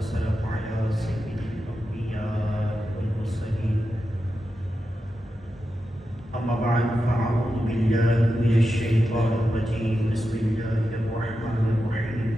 والسلام على سيد الأنبياء والمرسلين أما بعد فأعوذ بالله من الشيطان الرجيم بسم الله الرحمن الرحيم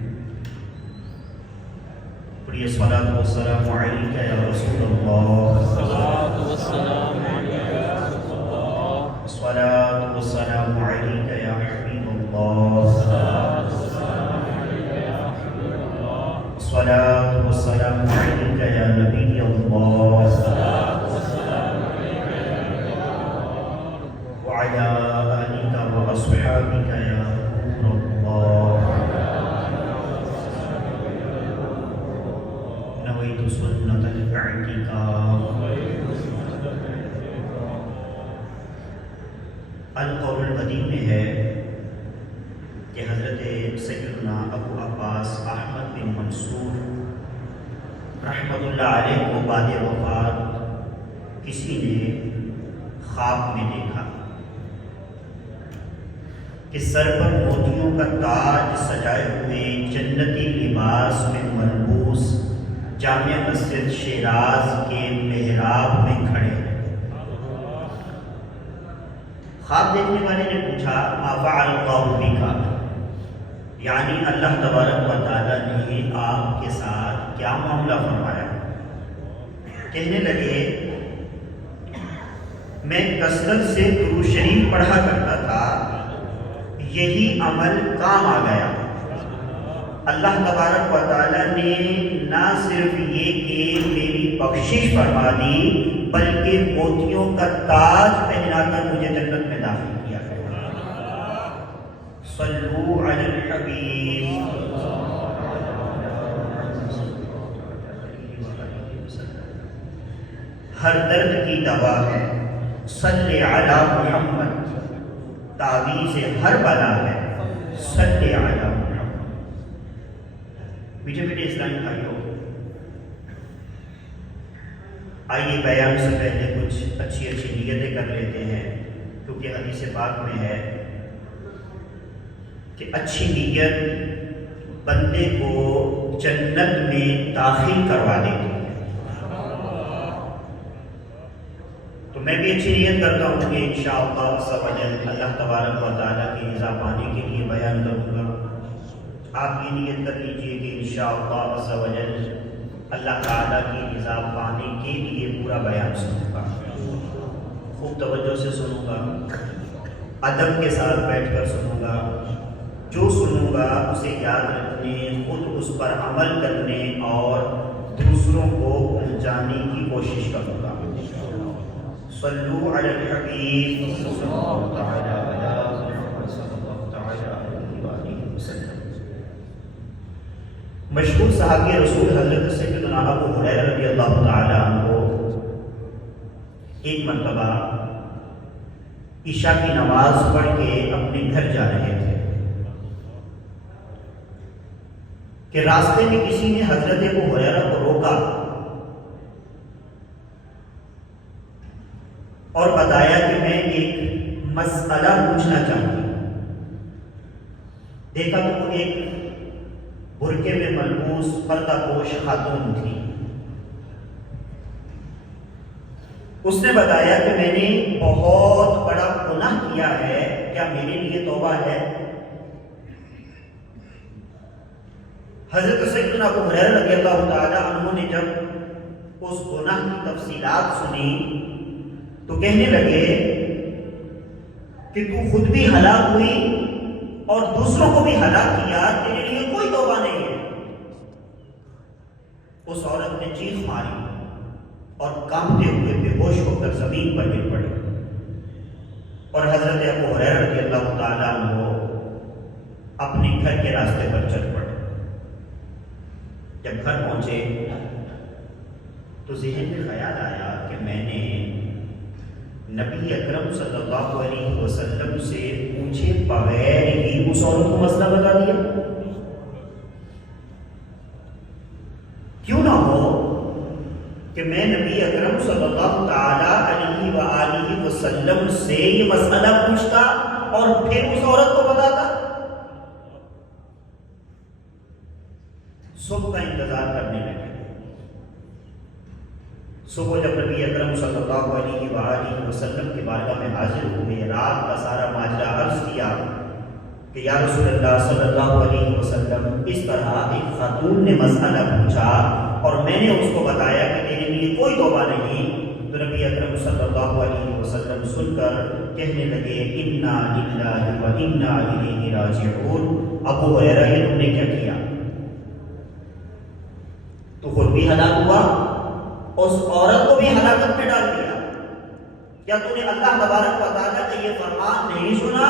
قل الصلاة والسلام عليك يا رسول الله الصلاة والسلام عليك يا رسول الله الصلاة والسلام عليك يا حبيب الله الصلاة والسلام عليك يا حبيب الله الصلاة والسلام عليك يا نبي الله الصلاة والسلام عليك يا نبي الله وعلى آلك وأصحابك يا نور الله نويت سنة الاعتكاف القول القدیم میں ہے کہ حضرت سیدنا ابو عباس احمد بن منصور رحمۃ اللہ علیہ کو بعد وفات کسی نے خواب میں دیکھا کہ سر پر موتیوں کا تاج سجائے ہوئے جنتی لباس میں ملبوس جامع مسجد شیراز کے محراب میں کھڑے ہیں۔ خواب دیکھنے والے نے پوچھا ما فعل اللہ بک، یعنی اللہ تبارک و تعالیٰ نے آپ کے ساتھ کیا معاملہ فرمایا؟ کہنے لگے میں کثرت سے درود شریف پڑھا کرتا تھا، یہی عمل کام آ گیا۔ اللہ تبارک و تعالیٰ نے نہ صرف یہ کہ میری بخشش فرما دی بلکہ موتیوں کا تاج پہنا کر مجھے جنت میں داخل کیا۔ صلو علی الحبیب۔ ہر درد کی دوا ہے صلی علی محمد، تعویذ ہر بلا ہے صلی علی محمد۔ میٹھے میٹھے اسلامی بھائیوں، آئیے بیان سے پہلے کچھ اچھی نیتیں کر لیتے ہیں، کیونکہ حدیث پاک میں ہے کہ اچھی نیت بندے کو جنت میں داخل کروا دیتی ہے۔ تو میں بھی اچھی نیت کرتا ہوں کہ انشاءاللہ اللہ تبارک و تعالیٰ کی رضا پانے کے لیے بیان کروں گا۔ آپ یہ نیت کر لیجئے کہ انشاءاللہ اللہ تعالیٰ کی رضا پانے کے لیے پورا بیان سنوں گا، خوب توجہ سے سنوں گا، ادب کے ساتھ بیٹھ کر سنوں گا، جو سنوں گا اسے یاد رکھنے، خود اس پر عمل کرنے اور دوسروں کو پہنچانے کی کوشش کروں گا۔ صلو علی الحبیب صلی اللہ تعالیٰ علیہ وسلم۔ مشہور صحابی رسول حضرت سیدنا ابو ہریرہ رضی اللہ تعالیٰ عنہ ایک مرتبہ عشاء کی نماز پڑھ کے اپنے گھر جا رہے تھے کہ راستے میں کسی نے حضرت ابو ہریرہ کو روکا اور بتایا کہ میں ایک مسئلہ پوچھنا چاہتی ہوں۔ دیکھا تو وہ ایک برقعے میں ملبوس پردہ پوش خاتون تھی۔ اس نے بتایا کہ میں نے بہت بڑا گناہ کیا ہے، کیا میرے لیے توبہ ہے؟ حضرت سیدنا ابو ہریرہ رضی اللہ تعالیٰ عنہ نے جب اس گناہ کی تفصیلات سنی تو کہنے لگے کہ تو خود بھی ہلاک ہوئی اور دوسروں کو بھی ہلاک کیا، تیرے لیے کوئی توبہ نہیں ہے۔ اس عورت نے چیخ ماری اور کانپتے ہوئے بے ہوش ہو کر زمین پر گر پڑی، اور حضرت ابو ہریرہ رضی اللہ تعالیٰ عنہ اپنے گھر کے راستے پر چل پڑے۔ جب گھر پہنچے تو ذہن میں خیال آیا کہ میں نے نبی اکرم صلی اللہ علیہ وسلم سے پوچھے بغیر ہی اس عورت کو مسئلہ بتا دیا۔ کیوں نہ ہو کہ میں نبی اکرم صلی اللہ تعالیٰ علیہ وآلہ وسلم سے یہ مسئلہ پوچھتا اور پھر اس عورت کو بتاتا۔ صبح کا انتظار کرنے لگے، صبح جب نبی اکرم صلی اللہ علیہ وآلہ وسلم کے بارگاہ میں حاضر ہوئے، رات کا سارا ماجرا عرض کیا کہ یا رسول اللہ صلی اللہ علیہ وسلم، اس طرح ایک خاتون نے مسئلہ پوچھا اور میں نے اس کو بتایا کہ تیرے لیے کوئی توبہ نہیں، تو نبی اکرم صلی اللہ علیہ وسلم سن کر کہنے لگے انا للہ و انا الیہ راجعون، ابو ہریرہ یہ تم نے کیا کیا؟ تو خود بھی ہلاک ہوا، اس عورت کو بھی ہلاکت میں ڈال دیا۔ کیا تو نے اللہ تبارک و تعالیٰ کا یہ فرمان نہیں سنا؟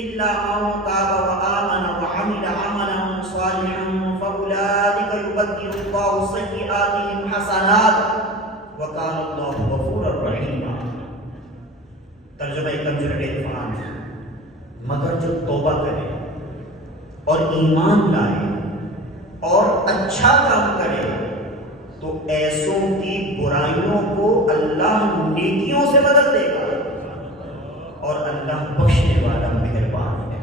الا من تاب وآمن وعمل عملا صالحا فاولئک یبدل اللہ سیئاتہم حسنات وکان اللہ غفورا رحیما۔ ترجمہ کنز العرفان، مگر جو توبہ کرے اور ایمان لائے اور اچھا کام کرے تو ایسوں کی برائیوں کو اللہ نیکیوں سے بدل دے گا اور اللہ بخشنے والا مہربان ہے۔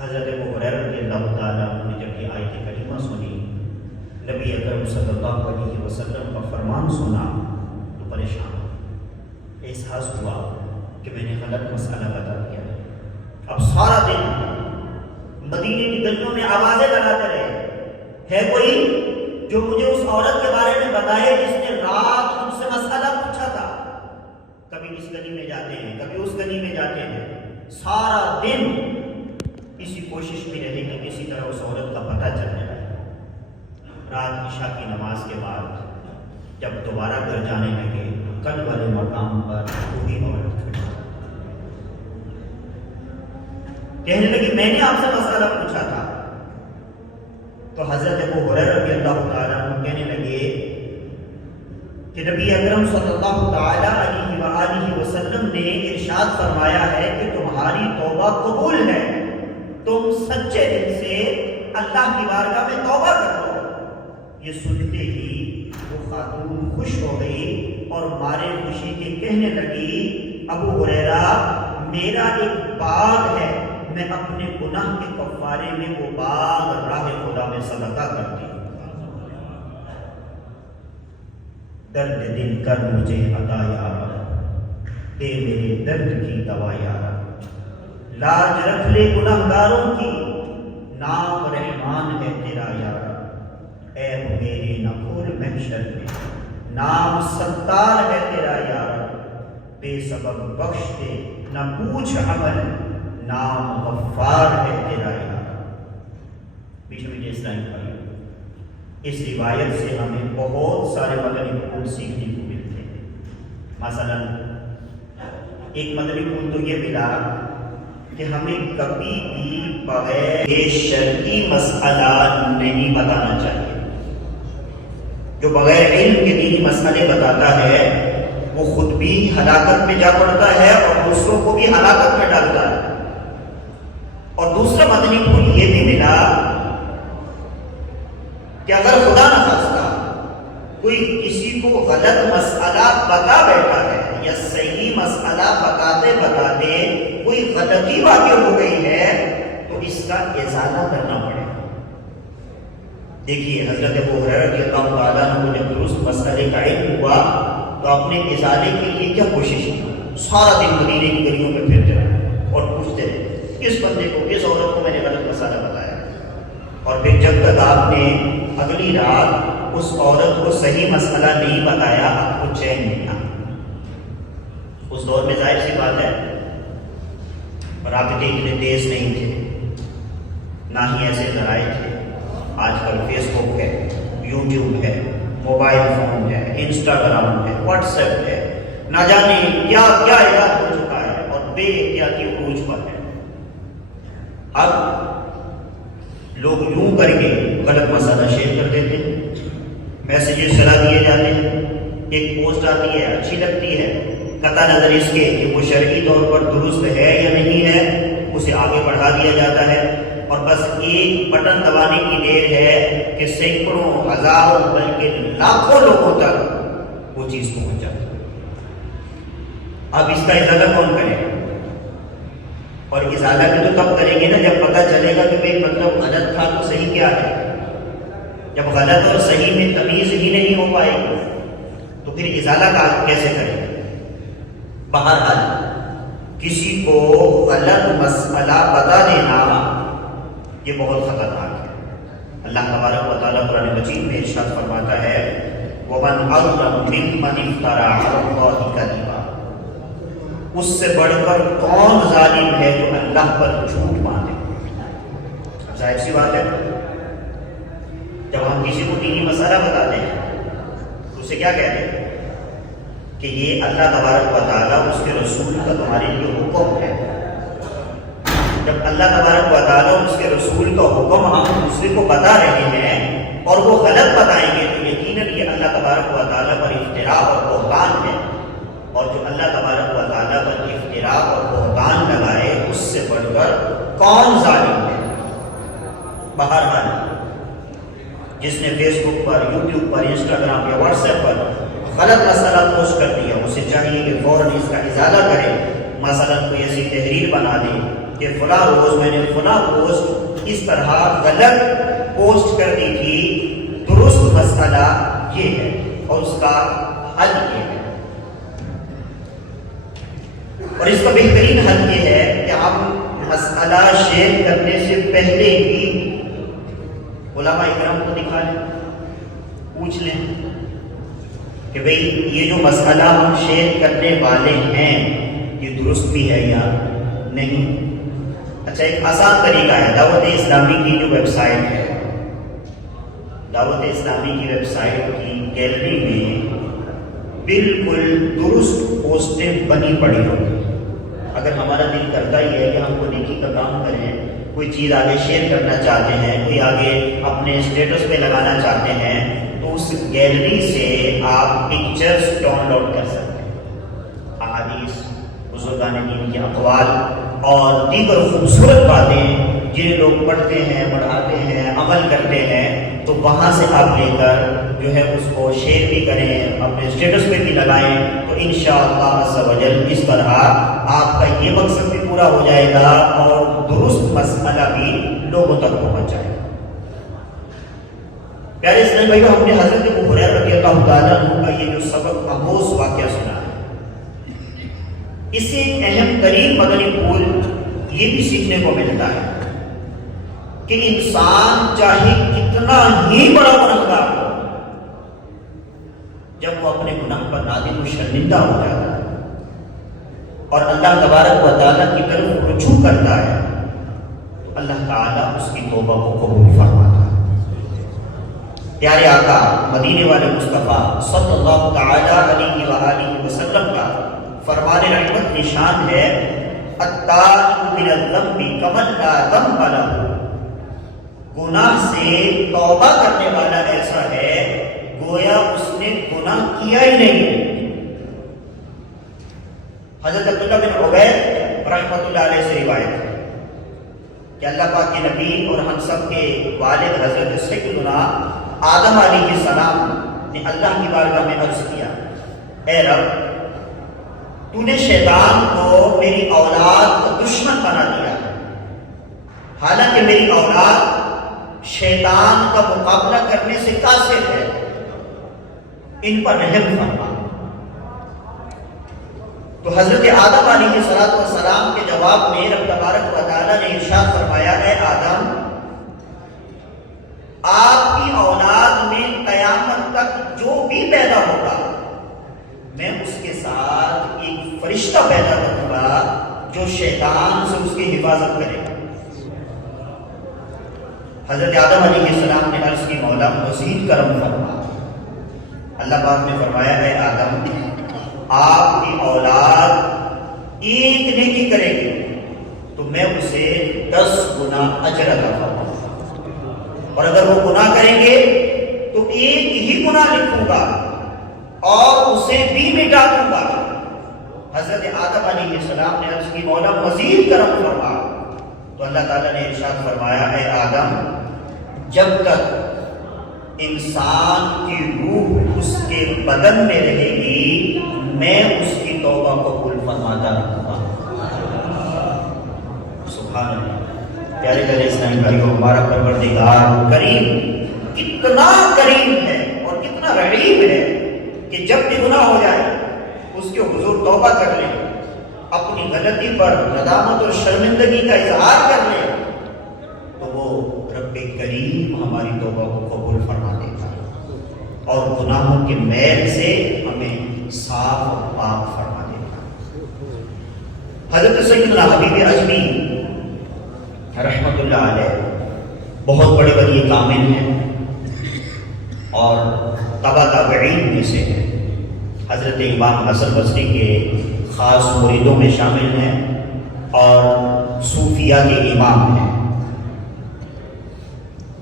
حضرت ابو ہریرہ رضی اللہ تعالیٰ عنہ نے جب یہ آیت کریمہ سنی، نبی اکرم صلی اللہ علیہ وسلم کا فرمان سنا تو پریشان ہوئے، احساس ہوا کہ میں نے غلط مسئلہ بتا دیا۔ اب سارا دن مدینے کی گلیوں میں آوازیں لگاتے رہے، ہے کوئی جو مجھے اس عورت کے بارے میں بتائے جس نے رات ان سے مسئلہ پوچھا تھا؟ کبھی اس گلی میں جاتے ہیں، کبھی اس گلی میں جاتے ہیں، سارا دن اسی کوشش میں رہے کہ کسی طرح اس عورت کا پتہ چلنے لگے۔ رات عشاء کی نماز کے بعد جب دوبارہ گھر جانے لگے، کل والے مقام پر وہی عورت کھڑی کہنے لگی میں نے آپ سے مسئلہ پوچھا تھا۔ تو حضرت ابو ہریرہ رضی اللہ تعالیٰ عنہ کہنے لگے کہ نبی اکرم صلی اللہ تعالیٰ علیہ وآلہ وسلم نے ارشاد فرمایا ہے کہ تمہاری توبہ قبول ہے، تم سچے دل سے اللہ کی بارگاہ میں توبہ کرو۔ یہ سنتے ہی وہ خاتون خوش ہو گئی اور مارے خوشی کے کہنے لگی ابو ہریرہ میرا ایک باغ ہے، میں اپنے گناہ کے کفارے میں وہ باغ راہ خدا میں صدقہ کرتی ہوں۔ درد دل کر مجھے عطا یا رب، دے میرے درد کی دوا یا رب، لاج رکھ لے گناہگاروں کی، نام رحمان ہے تیرا یا رب، عیب میرے نہ کھول محشر میں، نام ستار ہے تیرا یا رب، بے سبب بخش دے نہ پوچھ عمل، نام غفار ہے تیرا یا رب۔ بیچ میں اسلام بھائی، اس روایت سے ہمیں بہت سارے مدنی پھول سیکھنے کو ملتے ہیں۔ مثلا ایک مدنی پھول تو یہ ملا کہ ہمیں کبھی بھی بغیر شرعی مسئلہ نہیں بتانا چاہیے۔ جو بغیر علم کے دینی مسئلے بتاتا ہے وہ خود بھی ہلاکت میں جا پڑتا ہے اور دوسروں کو بھی ہلاکت میں ڈالتا ہے۔ اور دوسرا مدنی پھول یہ بھی ملا کہ اگر خدا نخواستہ کوئی کسی کو غلط مسئلہ بتا بیٹھا ہے یا صحیح مسئلہ بتاتے بتاتے کوئی غلطی واقع ہو گئی ہے تو اس کا ازالہ کرنا پڑے گا۔ دیکھیے حضرت ابو ہریرہ رضی اللہ تعالیٰ عنہ جب درست مسئلے کا علم ہوا تو اپنے ازالے کے لیے کیا کوشش کی؟ سارا دن مدینے کی گلیوں میں پھرتے رہے اور پوچھتے رہے اس بندے کو، اس عورت کو میں نے غلط مسئلہ بتایا، اور پھر جب تک آپ نے اگلی رات اس عورت کو صحیح مسئلہ نہیں بتایا آپ کو چین نہیں آیا۔ اس دور میں ظاہر سی بات ہے رابطے اتنے تیز نہیں تھے، نہ ہی ایسے ذرائع تھے۔ آج کل فیس بک ہے، یوٹیوب ہے، موبائل فون ہے، انسٹاگرام ہے، واٹس ایپ ہے، نہ جانے کیا کیا ایجاد ہو چکا ہے اور بے احتیاطی عروج پر ہے۔ اب لوگ یوں کر کے غلط مسئلہ شیئر کر دیتے ہیں، میسیجز چلا دیے جاتے ہیں، ایک پوسٹ آتی ہے اچھی لگتی ہے، قطع نظر اس کے کہ وہ شرعی طور پر درست ہے یا نہیں ہے اسے آگے بڑھا دیا جاتا ہے، اور بس ایک بٹن دبانے کی دیر ہے کہ سینکڑوں ہزاروں بلکہ لاکھوں لوگوں تک وہ چیز پہنچ جاتی ہے۔ اب اس کا ازالہ کون کرے گا؟ اور ازالہ بھی تو تب کریں گے نا جب پتہ چلے گا کہ بھئی مطلب غلط تھا تو صحیح کیا ہے۔ جب غلط اور صحیح میں تمیز ہی نہیں ہو پائے گی تو پھر ازالہ کا کیسے کریں؟ بہرحال کسی کو غلط مسئلہ بتا دینا یہ بہت خطرناک ہے۔ اللہ تبارک و تعالیٰ قرآن مجید میں ارشاد فرماتا ہے وَمَنْ أَظْلَمُ مِمَّنِ افْتَرَىٰ عَلَى اللَّهِ كَذِبًا، اس سے بڑھ کر کون ظالم ہے جو اللہ پر جھوٹ باندھے؟ ظاہر سی بات ہے، جب ہم کسی کو دینی مسئلہ بتاتے ہیں تو اسے کیا کہتے ہیں کہ یہ اللہ تبارک و تعالیٰ اس کے رسول کا تمہارے لیے حکم ہے۔ جب اللہ تبارک و تعالیٰ اس کے رسول کا حکم ہم دوسرے کو بتا رہے ہیں اور وہ غلط بتائیں گے تو یقیناً یہ اللہ تبارک و تعالیٰ پر افتراء اور بہتان ہے، اور جو اللہ تبارک و تعالیٰ پر افتراء اور بہتان لگائے اس سے بڑھ کر کون ظالم ہے؟ بہرحال جس نے فیس بک پر، یوٹیوب پر، انسٹاگرام یا واٹس ایپ پر غلط مسئلہ پوسٹ کر دیا، اسے چاہیے کہ فوراً اس کا ازالہ کرے۔ مثلا کوئی ایسی تحریر بنا دے کہ فلاں روز میں نے فلاں پوسٹ اس طرح غلط پوسٹ کر دی تھی، درست مسئلہ یہ ہے اور اس کا حل یہ ہے۔ اور اس کا بہترین حل یہ ہے کہ ہم مسئلہ شیئر کرنے سے پہلے ہی علماء اکرام کو دکھا لیں، پوچھ لیں کہ بھئی یہ جو مسئلہ ہم شیئر کرنے والے ہیں یہ درست بھی ہے یا نہیں۔ اچھا، ایک آسان طریقہ ہے، دعوت اسلامی کی جو ویب سائٹ ہے، دعوت اسلامی کی ویب سائٹ کی گیلری میں بالکل درست پوسٹیں بنی پڑی ہوتی۔ اگر ہمارا دل کرتا ہی ہے کہ ہم کو نیکی کا کام کریں، کوئی چیز آگے شیئر کرنا چاہتے ہیں، کوئی آگے اپنے اسٹیٹس پہ لگانا چاہتے ہیں، تو اس گیلری سے آپ پکچرز ڈاؤن لوڈ کر سکتے ہیں، احادیث، بزرگان دین کے اقوال اور دیگر خوبصورت باتیں جنہیں لوگ پڑھتے ہیں، پڑھاتے ہیں، عمل کرتے ہیں، تو وہاں سے آپ لے کر جو ہے اس کو شیئر بھی کریں، اپنے اسٹیٹس پہ بھی لگائیں، تو انشاءاللہ عز و جل اس طرح آپ کا یہ مقصد بھی پورا ہو جائے گا اور درست مسئلہ بھی لوگوں تک پہنچ جائے گا۔ پیارے اسلامی بھائیو، ہم نے حضرت ابو ہریرہ رضی اللہ تعالیٰ عنہ کا یہ جو سبق آموز واقعہ سنا ہے، اس سے ایک اہم ترین مدنی پھول یہ بھی سیکھنے کو ملتا ہے کہ انسان چاہے کتنا ہی بڑا گنہگار ہو، جب وہ اپنے گناہ پر نادم و شرمندہ ہو جاتا ہے اور اللہ تبارک و تعالیٰ کی طرف رجوع کرتا ہے تو اللہ تعالیٰ اس کی توبہ کو قبول فرماتا ہے۔ پیارے آقا مدینے والے مصطفیٰ صلی اللہ تعالیٰ علیہ وآلہ وسلم کا فرمان رحمت نشان ہے التائب من الذنب کمن لا ذنب لہ، گناہ سے توبہ کرنے والا ایسا ہے گویا اس نے گناہ کیا ہی نہیں۔ حضرت عبداللہ بن عبید رحمۃ اللہ علیہ سے روایت ہے کہ اللہ پاک کے نبی اور ہم سب کے والد حضرت سیدنا آدم علیہ السلام نے اللہ کی بارگاہ میں عرض کیا، اے رب تو نے شیطان کو میری اولاد کا دشمن بنا دیا، حالانکہ میری اولاد شیطان کا مقابلہ کرنے سے قاصر ہے، ان پر رحم فرما۔ تو حضرت آدم علیہ السلام کے جواب میں رب تبارک و تعالیٰ نے ارشاد فرمایا، اے آدم، آپ کی اولاد میں قیامت تک جو بھی پیدا ہوگا میں اس کے ساتھ ایک فرشتہ پیدا کروں گا جو شیطان سے اس کی حفاظت کرے گا۔ حضرت آدم علیہ السلام نے عرض کی، مولا مزید کرم فرما۔ اللہ پاک نے فرمایا، اے آدم، آپ کی اولاد ایک نیکی کرے گی تو میں اسے 10 گنا اجر عطا کروں گا، اور اگر وہ گناہ کریں گے تو ایک ہی گناہ لکھوں گا اور اسے بھی مٹا دوں گا۔ حضرت آدم علیہ السلام نے عرض کی، مولا مزید کرم فرما۔ تو اللہ تعالیٰ نے ارشاد فرمایا، اے آدم، جب تک انسان کی روح اس کے بدن میں رہے گی میں اس کی توبہ قبول فرماتا رہوں گا۔ سبحان اللہ۔ پیارے پیارے اسلامی بھائیوں، ہمارا پروردگار کریم کتنا کریم ہے اور کتنا رحیم ہے کہ جب بھی گناہ ہو جائے اس کے حضور توبہ کر لیں، اپنی غلطی پر ندامت اور شرمندگی کا اظہار کر لیں تو وہ رب کریم ہماری توبہ کو قبول فرما دے گا اور گناہوں کے میل سے ہمیں صاف اور پاک فرما دے گا۔ حضرت سیدنا حبیب اجمی رحمت اللہ علیہ بہت بڑے ولی کامل ہیں اور تبع تابعین میں سے ہیں۔ حضرت امام حسن بصری کے خاص مریدوں میں شامل ہیں اور صوفیہ کے امام ہیں۔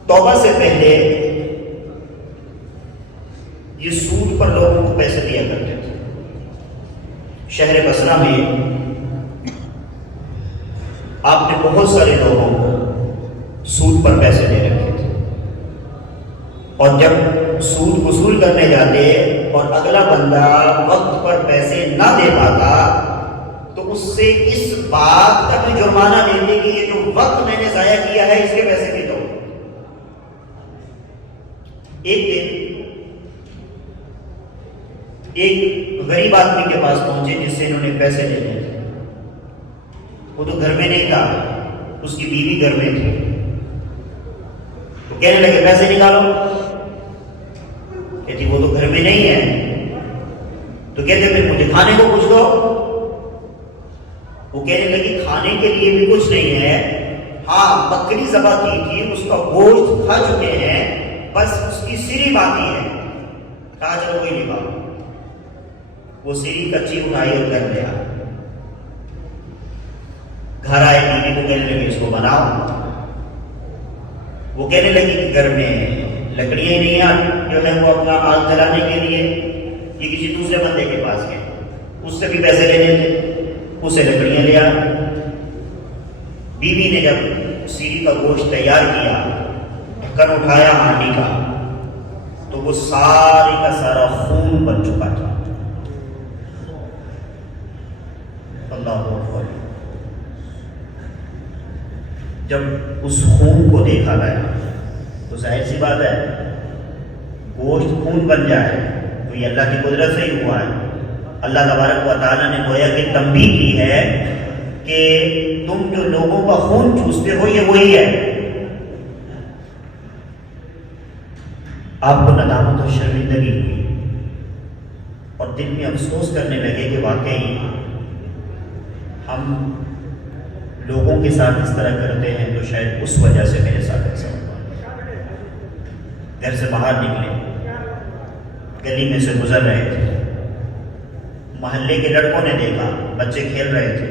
توبہ سے پہلے یہ سود پر لوگوں کو پیسے دیا کرتے تھے۔ شہر بصرہ میں آپ نے بہت سارے لوگوں کو سود پر پیسے دے رکھے تھے، اور جب سود وصول کرنے جاتے اور اگلا بندہ وقت پر پیسے نہ دے پاتا تو اس سے اس بات کا بھی جرمانہ لیتے کہ یہ جو وقت میں نے ضائع کیا ہے اس کے پیسے بھی دو۔ ایک دن ایک غریب آدمی کے پاس پہنچے جس سے انہوں نے پیسے لینے تھے۔ وہ تو گھر میں نہیں تھا، اس کی بیوی گھر میں تھی۔ تو کہنے لگے پیسے نکالو، کہتی وہ تو گھر میں نہیں ہے۔ تو کہتے پھر مجھے کھانے کو کچھ دو۔ وہ کہنے لگی کھانے کے لیے بھی کچھ نہیں ہے، ہاں بکری ذبح کی تھی، اس کا گوشت کھا چکے ہیں، بس اس کی سری باقی ہے۔ کہا چلو وہی نکالو۔ وہ سری کچی اٹھائی اور کر لیا۔ گھر آئے، بیوی کو کہنے لگے اس کو بناؤ۔ وہ کہنے لگی کہ گھر میں لکڑیاں ہی نہیں ہیں جو ہے وہ اپنا آگ جلانے کے لیے، یہ کسی دوسرے بندے کے پاس گئے، اس سے بھی پیسے لینے تھے، اسے لکڑیاں لیا۔ بیوی نے جب سیری کا گوشت تیار کیا، ڈھکن اٹھایا ہانڈی کا، تو وہ سارے کا سارا خون بن چکا تھا۔ اللہ اکبر۔ جب اس خون کو دیکھا گیا تو ظاہر سی بات ہے گوشت خون بن جائے تو یہ اللہ کی قدرت سے ہی ہوا ہے۔ اللہ تبارک و تعالیٰ نے گویا کہ تنبیہ کی ہے کہ تم جو لوگوں کا خون چوستے ہو یہ وہی ہے۔ آپ کو ندامت اور شرمندگی ہوئی اور دل میں افسوس کرنے لگے کہ واقعی ہم لوگوں کے ساتھ اس طرح کرتے ہیں تو شاید اس وجہ سے میرے ساتھ ایسا ہوا۔ گھر سے باہر نکلے، گلی میں سے گزر رہے تھے، محلے کے لڑکوں نے دیکھا بچے کھیل رہے تھے،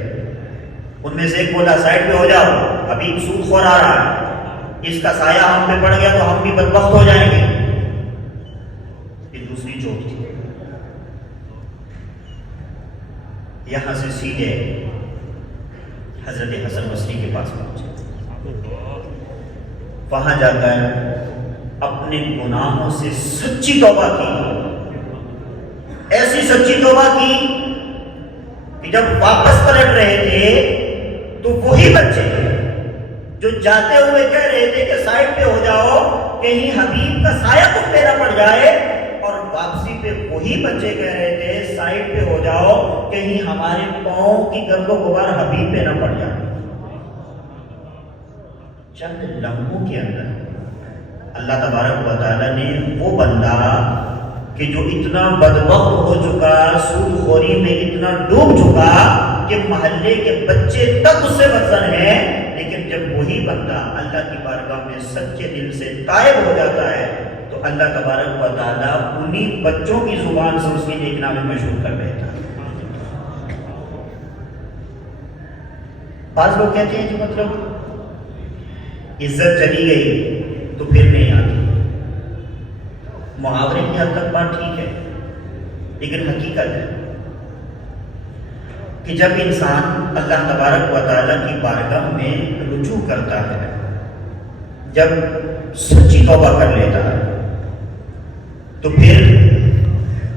ان میں سے ایک بولا سائڈ پہ ہو جاؤ، ابھی سود خور آ رہا ہے، اس کا سایہ ہم پہ پڑ گیا تو ہم بھی بدبخت ہو جائیں گے۔ یہ دوسری چوٹ تھی۔ یہاں سے سیدھے حضرت حسن بصری کے پاس پہنچے، وہاں جا کر اپنے گناہوں سے سچی توبہ کی، ایسی سچی توبہ کی کہ جب واپس پلٹ رہے تھے تو وہی بچے جو جاتے ہوئے کہہ رہے تھے کہ سائڈ پہ ہو جاؤ کہیں حبیب کا سایہ تم پہ نہ پڑ جائے، اور واپسی پہ وہی بچے کہہ رہے تھے سائڈ پہ ہو جاؤ کہیں ہمارے پاؤں کی گرد و غبار حبیب پہ نہ پڑ جائے۔ چند لمحوں کے اندر اللہ تبارک و تعالیٰ نے وہ بندہ کہ جو اتنا بدبخت ہو چکا، سود خوری میں اتنا ڈوب چکا کہ محلے کے بچے تک اس سے بدتر ہیں، لیکن جب وہی بندہ اللہ کی بارگاہ میں سچے دل سے تائب ہو جاتا ہے تو اللہ تبارک و تعالیٰ انہی بچوں کی زبان سے اس کی نیک نامی مشہور کر دیتا ہے۔ بعض لوگ کہتے ہیں کہ مطلب عزت چلی گئی تو پھر نہیں آتی۔ محاورے کی حد تک بات ٹھیک ہے، لیکن حقیقت ہے کہ جب انسان اللہ تبارک و تعالیٰ کی بارگاہ میں رجوع کرتا ہے، جب سچی توبہ کر لیتا ہے تو پھر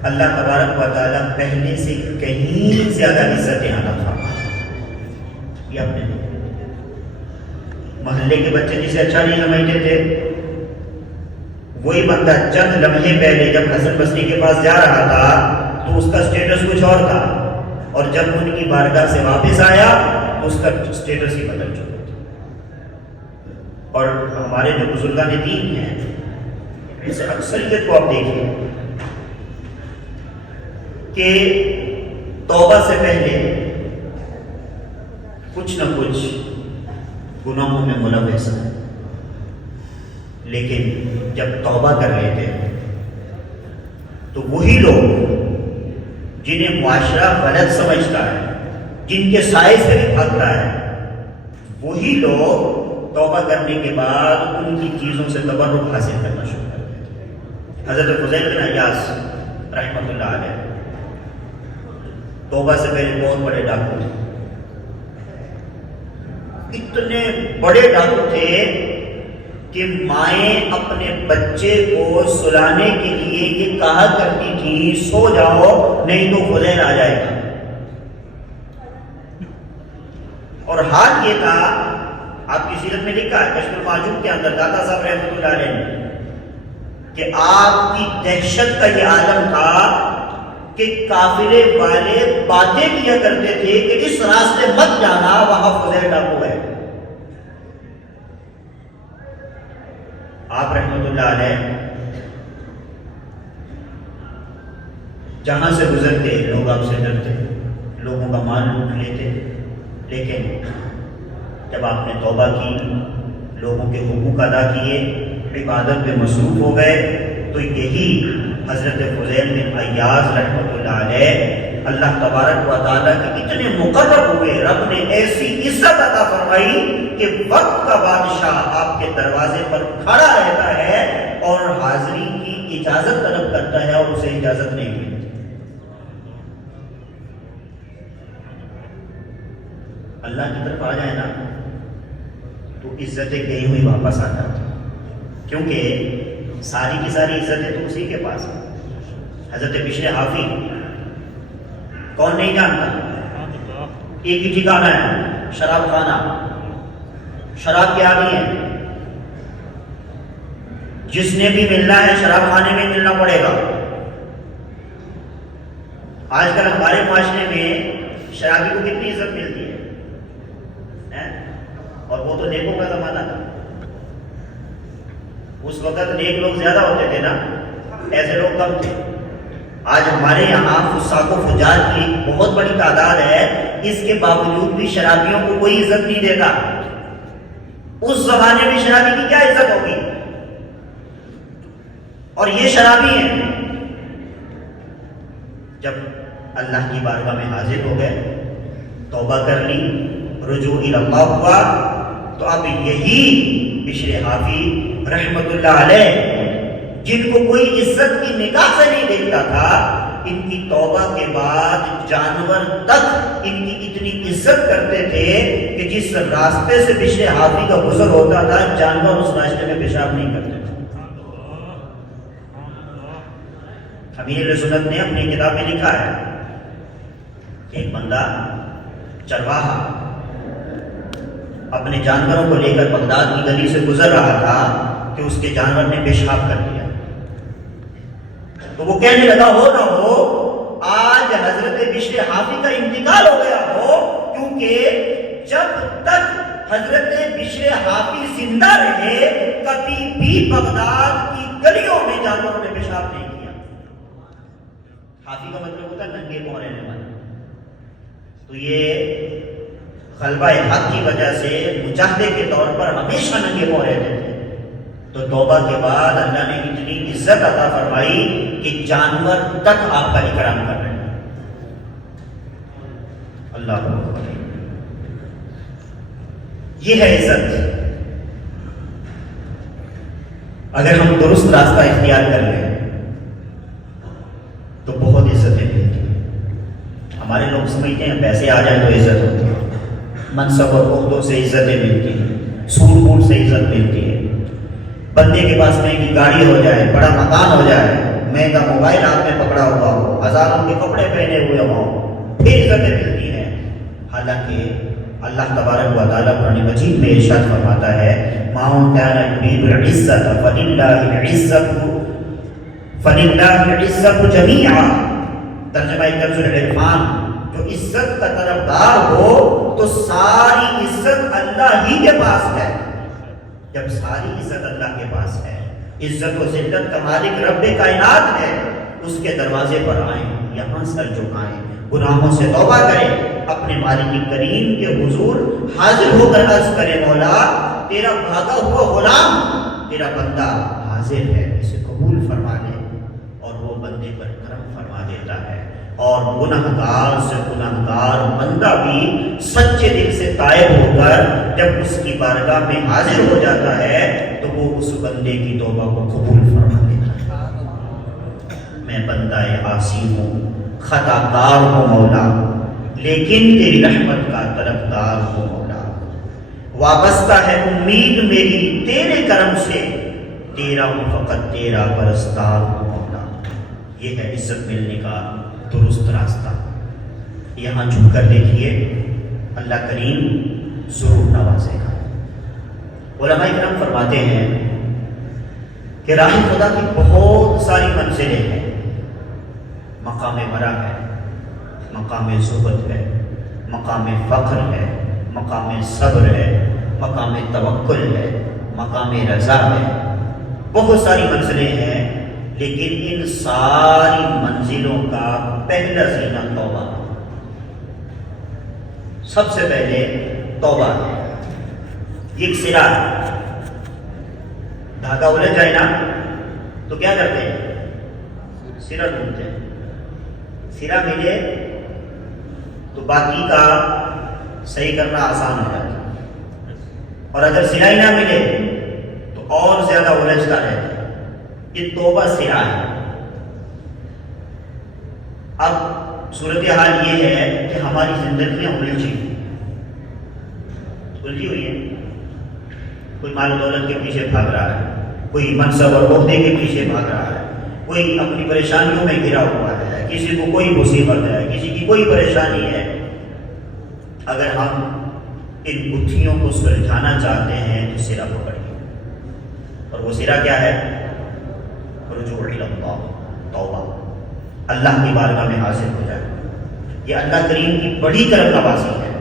اللہ تبارک و تعالیٰ پہلے سے کہیں زیادہ عزتیں عطا فرماتا ہے۔ یہ آپ نے محلے کے بچے جسے اچھا نہیں سمجھتے تھے وہی بندہ چند لمحے پہلے جب حسن بصری کے پاس جا رہا تھا تو اس کا سٹیٹس کچھ اور تھا، اور جب ان کی بارگاہ سے واپس آیا تو اس کا سٹیٹس ہی بدل چکا تھا۔ اور ہمارے جو بزرگان دین ہیں اس اکثریت کو آپ دیکھیے کہ توبہ سے پہلے کچھ نہ کچھ گناہوں میں ملوث ہیں، لیکن جب توبہ کر لیتے ہیں تو وہی لوگ جنہیں معاشرہ غلط سمجھتا ہے، جن کے سائے سے بھی بھاگتا ہے، وہی لوگ توبہ کرنے کے بعد ان کی چیزوں سے تبرک حاصل کرنا شروع کرتے ہیں۔ حضرت فضیل بن عیاض رحمۃ اللہ علیہ توبہ سے پہلے بہت بڑے ڈاکو تھے، اتنے بڑے ڈاکو تھے کہ مائیں اپنے بچے کو سلانے کے لیے یہ کہا کرتی تھی سو جاؤ نہیں تو فضیل آ جائے گا۔ اور حال یہ تھا، آپ کی سیرت میں لکھا ہے کشف المعجوب کے اندر داتا صاحب رحمۃ اللہ علیہ نے، کہ آپ کی دہشت کا یہ عالم تھا کہ قافلے والے باتیں کیا کرتے تھے کہ اس راستے مت جانا وہاں فضیل ڈاکو ہے۔ آپ رحمۃ اللہ علیہ جہاں سے گزرتے لوگ آپ سے ڈرتے، لوگوں کا مال لوٹ لیتے، لیکن جب آپ نے توبہ کی، لوگوں کے حقوق ادا کیے، عبادت میں مصروف ہو گئے، تو یہی حضرت فضیل بن عیاض رحمۃ اللہ علیہ اللہ تبارک و تعالیٰ کے اتنے مقرب ہوئے، رب نے ایسی عزت عطا فرمائی کہ وقت کا بادشاہ آپ کے دروازے پر کھڑا رہتا ہے اور حاضری کی اجازت طلب کرتا ہے اور اسے اجازت نہیں ملتی۔ اللہ کی طرف آ جائے نا تو عزتیں گئی ہوئی واپس آ جاتی، کیونکہ ساری کی ساری عزتیں تو اسی کے پاس ہیں۔ حضرت بشر حافی کون نہیں جانتا، ایک ہی ٹھکانہ ہے شراب خانہ، شراب کے عادی ہیں، جس نے بھی ملنا ہے شراب خانے میں ملنا پڑے گا۔ آج کل ہمارے معاشرے میں شرابی کو کتنی عزت ملتی ہے، اور وہ تو نیکوں کا زمانہ تھا، اس وقت نیک لوگ زیادہ ہوتے تھے نا، ایسے لوگ کم تھے۔ آج ہمارے یہاں فساق و فجار کی بہت بڑی تعداد ہے، اس کے باوجود بھی شرابیوں کو کوئی عزت نہیں دیتا۔ اس زمانے میں شرابی کی کیا عزت ہوگی، اور یہ شرابی ہیں۔ جب اللہ کی بارگاہ میں حاضر ہو گئے، توبہ کر لی، رجوع اللہ ہوا، تو اب یہی بشر حافی رحمت اللہ علیہ جن کو کوئی عزت کی نگاہ سے نہیں دیکھتا تھا، ان کی توبہ کے بعد جانور تک ان کی اتنی عزت کرتے تھے کہ جس راستے سے بشر حافی کا گزر ہوتا تھا جانور اس راستے میں پیشاب نہیں کرتے تھے۔ امیر سنت نے اپنی کتاب میں لکھا ہے، ایک بندہ چرواہا اپنے جانوروں کو لے کر بغداد کی گلی سے گزر رہا تھا کہ اس کے جانور نے پیشاب کر دیا، تو وہ کہنے لگا ہو نہ ہو آج حضرت بشر حافی کا انتقال ہو گیا ہو، کیونکہ جب تک حضرت بشر حافی زندہ رہے کبھی بھی بغداد کی گلیوں میں جانوروں نے پیشاب نہیں کیا۔ حافی کا مطلب ہوتا ہے ننگے پاؤں رہنے والا، تو یہ غلبہ حق کی وجہ سے مجاہدے کے طور پر ہمیشہ ننگے پاؤں رہتے تھے۔ تو توبہ کے بعد اللہ نے اتنی عزت عطا فرمائی کہ جانور تک آپ کا اکرام کر رہے ہیں۔ اللہ اکبر، یہ ہے عزت۔ اگر ہم درست راستہ اختیار کر لیں تو بہت عزتیں ملتی ہیں۔ ہمارے لوگ سمجھتے ہیں پیسے آ جائیں تو عزت ہوتی ہے، منصب اور عہدوں سے عزتیں ملتی ہیں، سود بوٹ سے عزت ملتی ہے، بندے کے پاس مہنگی گاڑی ہو جائے، بڑا مکان ہو جائے، مہنگا موبائل ہاتھ میں پکڑا ہوا ہو، ہزاروں کے کپڑے پہنے ہوئے ہوں، پھر عزتیں ملتی ہیں۔ حالانکہ اللہ تبارک و تعالیٰ قرآن مجید میں ارشاد فرماتا ہے مَن كَانَ يُرِيدُ الْعِزَّةَ فَلِلَّهِ الْعِزَّةُ جَمِيعًا. ترجمہ کنز العرفان، جو عزت کا طلبگار ہو تو ساری عزت اللہ ہی کے پاس ہے. جب ساری عزت اللہ کے پاس ہے، عزت و ذلت کا مالک رب کائنات ہے، اس کے دروازے پر آئیں، یہاں سر جھکائیں، گناہوں سے توبہ کریں، اپنے مالک کریم کے حضور حاضر ہو کر عرض کریں، مولا تیرا بھاگا ہوا غلام، تیرا بندہ حاضر ہے، اسے قبول فرما لے. اور وہ بندے پر کرم فرما دیتا ہے. اور گناہگار سے گناہگار بندہ بھی سچے دل سے تائب ہو کر جب اس کی بارگاہ میں حاضر ہو جاتا ہے تو وہ اس بندے کی توبہ کو قبول فرما دیتا ہے. میں بندہ عاصی ہوں، خطا کار ہوں مولا، لیکن تیری رحمت کا طلبگار ہوں مولا. وابستہ ہے امید میری تیرے کرم سے، تیرا ہوں فقط تیرا پرستار ہوں مولا. یہ ہے عزت ملنے کا درست راستہ. یہاں جھک کر دیکھیے، اللہ کریم ضرور نوازے گا. علماء کرام فرماتے ہیں کہ راہ خدا کی بہت ساری منزلیں ہیں. مقام مرا ہے، مقام زہد ہے، مقام فخر ہے، مقام صبر ہے، مقام توکل ہے، مقام رضا ہے. بہت ساری منزلیں ہیں، لیکن ان ساری منزلوں کا پہلا زینہ توبہ. سب سے پہلے توبہ ہے. ایک سرا ہے، دھاگا الجھ جائے نا تو کیا کرتے ہیں؟ سرا ڈھونڈتے ہیں. سرا ملے تو باقی کا صحیح کرنا آسان ہو جاتا ہے، اور اگر سرا ہی نہ ملے تو اور زیادہ الجھتا رہتا ہے. یہ توبہ سرا ہے. اب صورتحال یہ ہے کہ ہماری زندگیاں الجھی ہوئی ہیں. کوئی مال و دولت کے پیچھے بھاگ رہا ہے، کوئی منصب اور عہدے کے پیچھے بھاگ رہا ہے، کوئی اپنی پریشانیوں میں گھرا ہوا ہے، کسی کو کوئی مصیبت ہے، کسی کی کوئی پریشانی ہے. اگر ہم ان گتھیوں کو سلجھانا چاہتے ہیں تو سرا پکڑیے، اور وہ سرا کیا ہے؟ رجوع الی اللہ، توبہ. اللہ کی بارگاہ میں حاضر ہو جائے. یہ اللہ کریم کی بڑی کرم نوازی ہے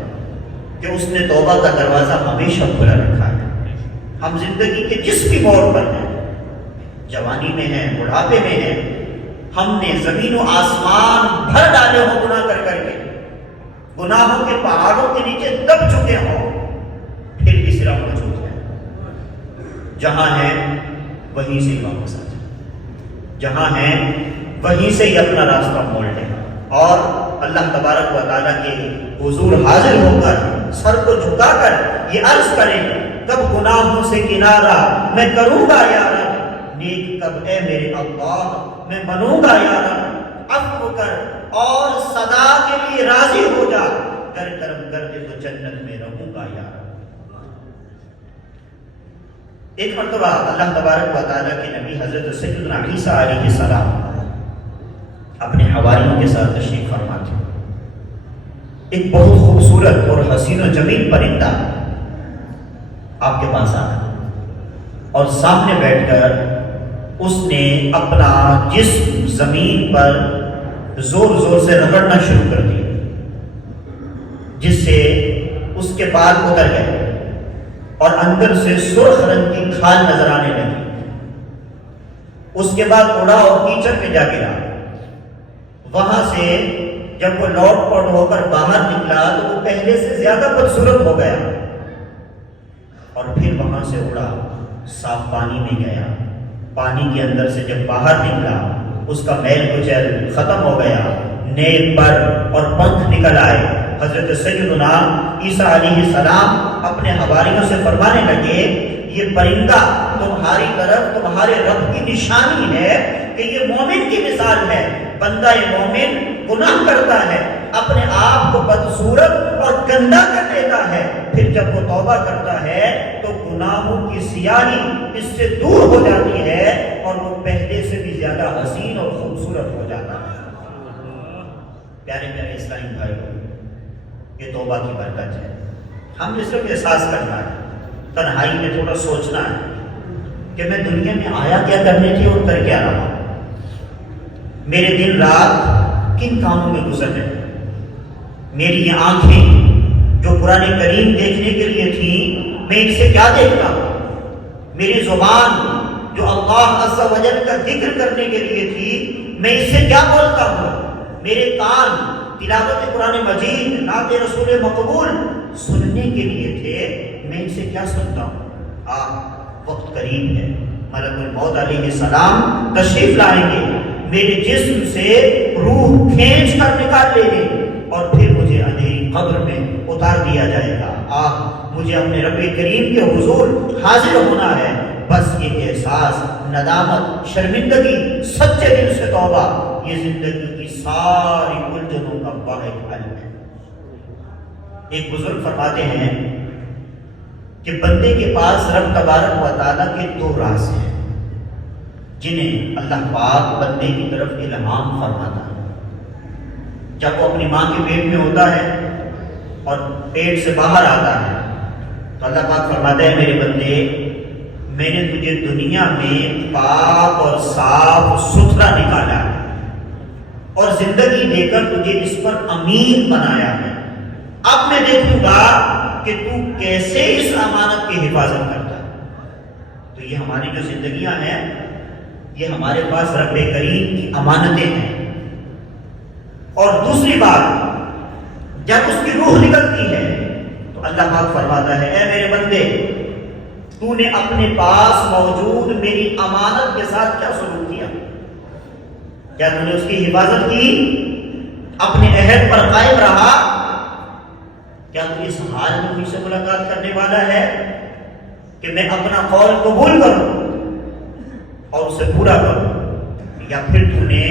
کہ اس نے توبہ کا دروازہ ہمیشہ کھلا رکھا ہے. ہم زندگی کے جس بھی موڑ پر ہیں، جوانی میں ہیں، بڑھاپے میں ہیں، ہم نے زمین و آسمان بھر ڈالے ہوں گناہ کر کر کے، گناہوں کے پہاڑوں کے نیچے دب چکے ہوں، پھر بھی سرا موجود ہے. جہاں ہے وہیں سے واپس آ جائے، جہاں ہے وہیں سے ہی اپنا راستہ موڑ لیں، اور اللہ تبارک و تعالیٰ کے حضور حاضر ہو کر سر کو جھکا کر یہ عرض کریں، کب گناہوں سے کنارہ میں کروں گا یا رب، نیک کب اے میرے اللہ میں بنوں گا یا رب. عفو کر اور صدا کے لیے راضی ہو جا، کر کرم کر دے تو جنت میں رہوں گا یا رب. ایک مرتبہ اللہ تبارک و تعالیٰ کے نبی حضرت سیدنا عیسیٰ علیہ السلام اپنے حواریوں کے ساتھ تشریف فرما تھے. ایک بہت خوبصورت اور حسین و جمیل پرندہ آپ کے پاس آیا اور سامنے بیٹھ کر اس نے اپنا جسم زمین پر زور زور سے رگڑنا شروع کر دیا، جس سے اس کے بال اتر گئے اور اندر سے سرخ رنگ کی کھال نظر آنے لگی. اس کے بعد اڑا اور کیچڑ میں جا گرا. وہاں سے جب وہ لوٹ پوٹ ہو کر باہر نکلا تو وہ پہلے سے زیادہ خوبصورت ہو گیا، اور پھر وہاں سے اڑا، صاف پانی میں گیا. پانی کے اندر سے جب باہر نکلا اس کا میل کچیل ختم ہو گیا، نئے پر اور پنکھ نکل آئے. حضرت سیدنا عیسیٰ علیہ السلام اپنے حواریوں سے فرمانے لگے، یہ پرندہ تمہاری طرف تمہارے رب کی نشانی ہے کہ یہ مومن کی مثال ہے. بندہ مومن گناہ کرتا ہے، اپنے آپ کو بدصورت اور گندا کر دیتا ہے، پھر جب وہ توبہ کرتا ہے تو گناہوں کی سیاہی اس سے دور ہو جاتی ہے اور وہ پہلے سے بھی زیادہ حسین اور خوبصورت ہو جاتا ہے. پیارے پیارے اسلامی بھائیوں، یہ توبہ کی برکت ہے. ہم نے صرف احساس کرنا ہے، تنہائی میں تھوڑا سوچنا ہے کہ میں دنیا میں آیا کیا کرنے تھی اور کر کیا رہا. میرے دن رات کن کاموں میں گزر رہے. میری یہ آنکھیں جو قرآن کریم دیکھنے کے لیے تھیں میں ان سے کیا دیکھتا ہوں. میری زبان جو اللہ عز و جل کا ذکر کرنے کے لیے تھی میں اس سے کیا بولتا ہوں. میرے کان تلاوت قرآن مجید نعت رسول مقبول سننے کے لیے تھے میں ان سے کیا سنتا ہوں. وقت قریب ہے. ملک الموت علیہ السلام تشریف لائیں گے. میرے جسم سے روح کھینچ کر نکال لیں گے اور پھر مجھے اندھیری قبر میں اتار دیا جائے گا. مجھے اپنے رب کریم کے حضور حاضر ہونا ہے. بس یہ احساس، ندامت، شرمندگی، سچے دل سے توبہ یہ زندگی کی ساری الجھنوں کا واحد حل ہے. ایک بزرگ فرماتے ہیں کہ بندے کے پاس رب تبارک و تعالیٰ کے دو راز ہیں جنہیں اللہ پاک بندے کی طرف الہام فرماتا ہے. جب وہ اپنی ماں کے پیٹ میں ہوتا ہے اور پیٹ سے باہر آتا ہے تو اللہ پاک فرماتا ہے میرے بندے میں نے تجھے دنیا میں پاک اور صاف ستھرا نکالا ہے اور زندگی دے کر تجھے اس پر امین بنایا ہے. اب میں دیکھوں گا کہ تو کیسے اس امانت کی حفاظت کرتا ہے. تو یہ ہماری جو زندگیاں ہیں یہ ہمارے پاس رب کریم کی امانتیں ہیں. اور دوسری بات جب اس کی روح نکلتی ہے تو اللہ پاک فرماتا ہے اے میرے بندے تو نے اپنے پاس موجود میری امانت کے ساتھ کیا سلوک کیا. کیا تو نے اس کی حفاظت کی، اپنے عہد پر قائم رہا. کیا تو اس حال میں مجھ سے ملاقات کرنے والا ہے کہ میں اپنا قول قبول کروں اور اسے پورا کروں، یا پھر تو نے